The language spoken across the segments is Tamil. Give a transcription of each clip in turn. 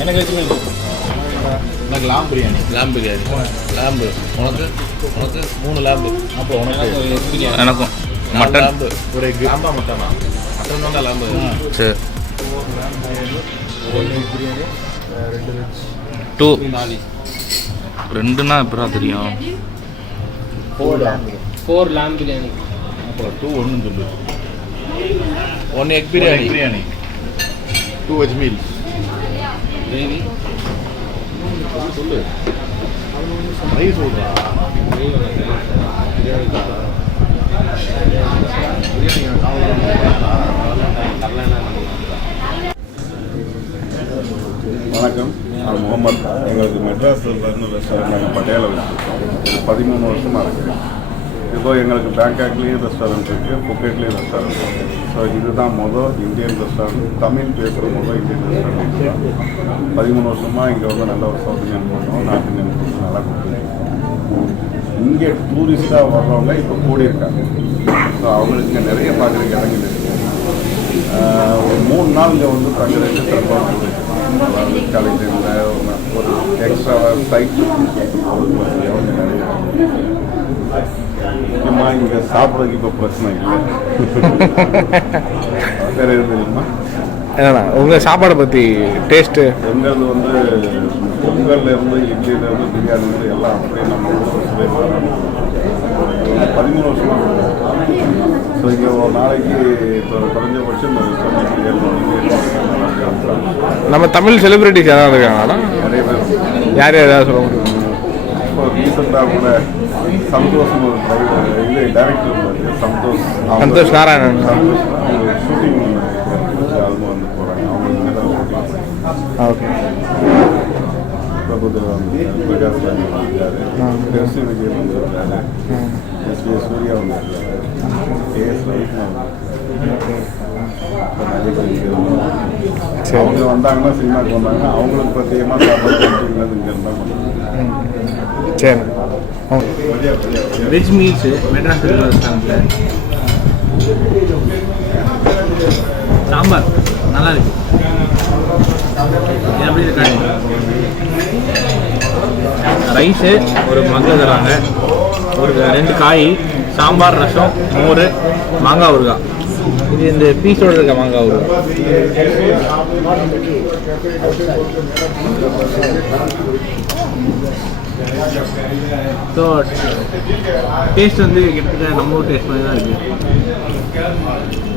எனக்கு எனக்கு லாம்பு பிரியாணி லாம்பு உனக்கு 3 லாம்பு. அப்போ உனக்கு எனக்கும் மட்டன் லாம்பு ஒரு எக். லாம்பா மட்டனா? மட்டன் தான் லாம்பு. சரி. 1 பிரியாணி 2 வெஜ் 2 2னா எப்படா தெரியும்? 4 lamb biryani. அப்போ 2 1 சொல்லு. 1 egg biryani 2 veg meal gravy சொல்லு. ரைஸ் சொல்றா. வணக்கம், நான் முகமது. எங்களுக்கு மெட்ராஸில் இருந்து ரெஸ்டாரண்ட் நாங்கள் பட்டியாலா வச்சுருக்கோம். 13 வருஷமாக இருக்குது. இப்போ எங்களுக்கு பேங்காக்லேயும் ரெஸ்டாரண்ட் இருக்குது, புக்கெட்லேயும் ரெஸ்டாரண்ட் இருக்குது. ஸோ இதுதான் இந்தியன் ரெஸ்டாரண்ட், தமிழ் பேசுகிற இந்தியன் ரெஸ்டாரண்ட். 13 வருஷமாக இங்கே வந்து நல்ல ஒரு சவுத் இந்தியன் பண்ணுவோம், நார்த் இந்தியன் ஃபுட்டு நல்லா கொடுத்துருக்கோம். இங்கே டூரிஸ்ட்டாக வர்றவங்க இப்போ கூடியிருக்காங்க. ஸோ அவங்களுக்கு இங்கே நிறைய பார்க்குறதுக்கு இடங்கள் இருக்குது. ஒரு 3 நாள் இங்கே வந்து தங்குறதுக்கு சிறப்பாக இருக்குது. காலையில் ஒரு எக்ஸ்ட்ராவாக சைட் அவங்க நிறைய முக்கியமாக இங்கே சாப்பிட்றதுக்கு இப்போ பிரச்சனை இல்லை. வேறு எதுவும் தெரியுமா? என்னண்ணா உங்கள் சாப்பாடை பற்றி டேஸ்ட்டு? எங்களது வந்து பொங்கல்லேருந்து இட்லியிலேருந்து பிரியாணிலேருந்து எல்லாம் அப்படியே நம்ம 13 வருஷமாக. ஸோ இங்கே ஒரு நாளைக்கு இப்போ குறைஞ்சபட்சம் நம்ம தமிழ் செலிபிரிட்டிஸ் யாராவது இருக்காங்களா? நிறைய பேர். யார் ஏதாவது சொல்ல முடியும்? இப்போ ரீசெண்டாக கூட சந்தோஷம் ஒரு இது director Santhosh Narayanan shooting album வந்து போகிறாங்க. அவங்களுக்கு ஓகே. பிரபுதேவா வந்திருக்காரு, பிரகாஷ் ராஜ் வந்திருக்காரு, பெருசி விஜய் வந்திருக்காரு, எஸ்பி சூர்யா வந்திருக்காரு, கேஎஸ் ரவிக்குமார் அவங்க வந்தாங்கன்னா சினிமாவுக்கு வந்தாங்கன்னா அவங்களுக்கு பிரத்யேகமாக சாப்பாடு இங்கே இருந்தால் பண்ணுவாங்க. சரி. வெஜ் மீல்ஸு மெட்ராஸ் ரெஸ்டாரண்ட்டில் சாம்பார் நல்லா இருக்கு. எப்படி இருக்காங்க? ரைஸு ஒரு மக்கில் தராங்க, ஒரு 2 காய், சாம்பார், ரசம், மோர், மாங்காய் ஊறுகாய். இது இந்த பீஸோடு இருக்க மாங்காய் ஊறுகாய். ஸோ டேஸ்ட் வந்து கிட்டத்தட்ட நம்ம ஊர் டேஸ்ட் மாதிரி தான் இருக்குது.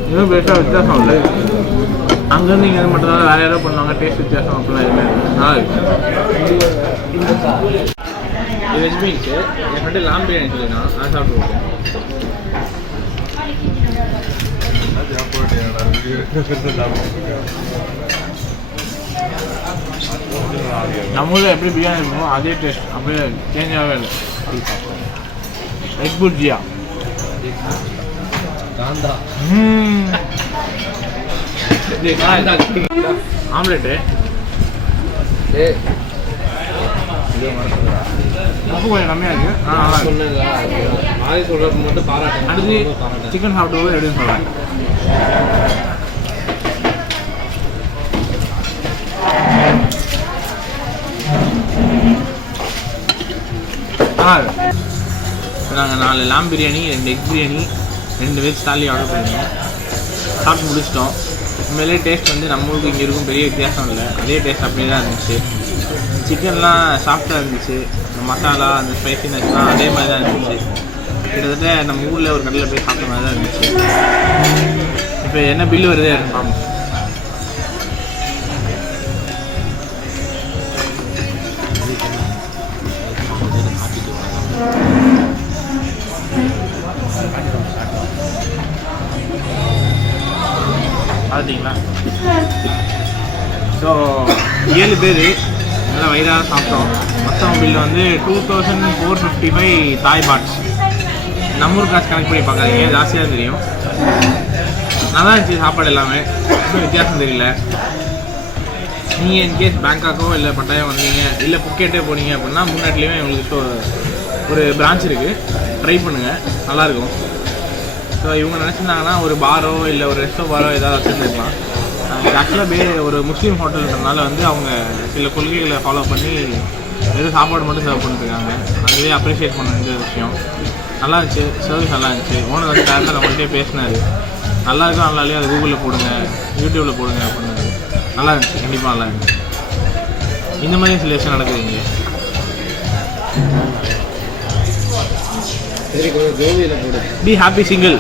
இன்னும் பெருசாக வித்தியாசம் இல்லை. அங்கேருந்து இங்கே மட்டும் தான் வேறு யாரோ பண்ணுவாங்க, டேஸ்ட் வித்தியாசம் அப்படிலாம் எதுவுமே நல்லா இருக்குது. இது வெஜ் மீல்ஸு. என் ஃப்ரெண்டு லாம்பு பிரியாணி சொல்லியிருக்கான், நான் சாப்பிட்டு நம்ம ஊரில் எப்படி பிரியாணி இருக்குமோ அதே டேஸ்ட், அப்படியே சேஞ்சாகவே இல்லை. எக் புர்ஜியா ஆம்லெட்டு உப்பு கொஞ்சம் கம்மியாக இருக்குது. மாதிரி சொல்கிறப்ப மட்டும் பாராட்டு. அடுத்து சிக்கன் சாப்பிட்டு எப்படின்னு சொல்கிறேன். நாங்கள் 4 lamp biryani, 2 egg biryani, 2 veg தாலி ஆர்டர் பண்ணியிருந்தோம். சாப்பிட்டு முடிச்சிட்டோம். உண்மையிலே டேஸ்ட் வந்து நம்ம ஊருக்கு இங்கே இருக்கும் பெரிய வித்தியாசம் இல்லை, அதே டேஸ்ட் அப்படியே தான் இருந்துச்சு. சிக்கன்லாம் சாஃப்டாக இருந்துச்சு, மசாலா அந்த ஸ்பைசினஸ்லாம் அதே மாதிரி தான் இருந்துச்சு. கிட்டத்தட்ட நம்ம ஊரில் ஒரு கடையில் போய் சாப்பிட்ட மாதிரி தான் இருந்துச்சு. இப்போ என்ன பில்லு வருதே இருக்கும். பார்த்தீங்களா? ஸோ 7 பேர் நல்லா வயிறாக சாப்பிட்டோம். மொத்தம் பில்லு வந்து 2455 தாய் பாட்ஸ். நம்ம ஊர் காசு கணக்கு பண்ணி பார்க்காதீங்க, ஜாஸ்தியாக தெரியும். நல்லா இருந்துச்சு சாப்பாடு எல்லாமே, ஒன்றும் வித்தியாசம் தெரியல. நீங்கள் இன்கேஸ் பேங்காக்கோ இல்லை பட்டாயம் வந்தீங்க இல்லை புக்கெட்டே போனீங்க அப்படின்னா முன்னாடிலேயுமே உங்களுக்கு ஒரு பிரான்ச் இருக்குது, ட்ரை பண்ணுங்கள், நல்லாயிருக்கும். ஸோ இவங்க நினச்சிருந்தாங்கன்னா ஒரு பாரோ இல்லை ஒரு ரெஸ்டோ பாரோ ஏதாவது வச்சுருந்துருக்கலாம். இது ஆக்சுவலாக ஒரு முஸ்லீம் ஹோட்டல்ன்றதுனால வந்து அவங்க சில கொள்கைகளை ஃபாலோ பண்ணி வெறும் சாப்பாடு மட்டும் சர்வ் பண்ணிட்டுருக்காங்க. அதுவே அப்ரிஷியேட் பண்ண வேண்டிய விஷயம். நல்லா இருந்துச்சு, சர்வீஸ் நல்லா இருந்துச்சு. ஓனர் வந்து டேரக்டாக நம்மள்கிட்டே பேசினார், நல்லா இருக்கா நல்லா இல்லையா அது கூகுளில் போடுங்க, யூடியூப்பில் போடுங்க அப்படின்னு. நல்லா இருந்துச்சு, கண்டிப்பாக நல்லா இருந்துச்சு. இந்த மாதிரி சில விஷயம் நடக்குது இங்கே. சரி, கொஞ்சம் கோவியில் போடு. Be happy single.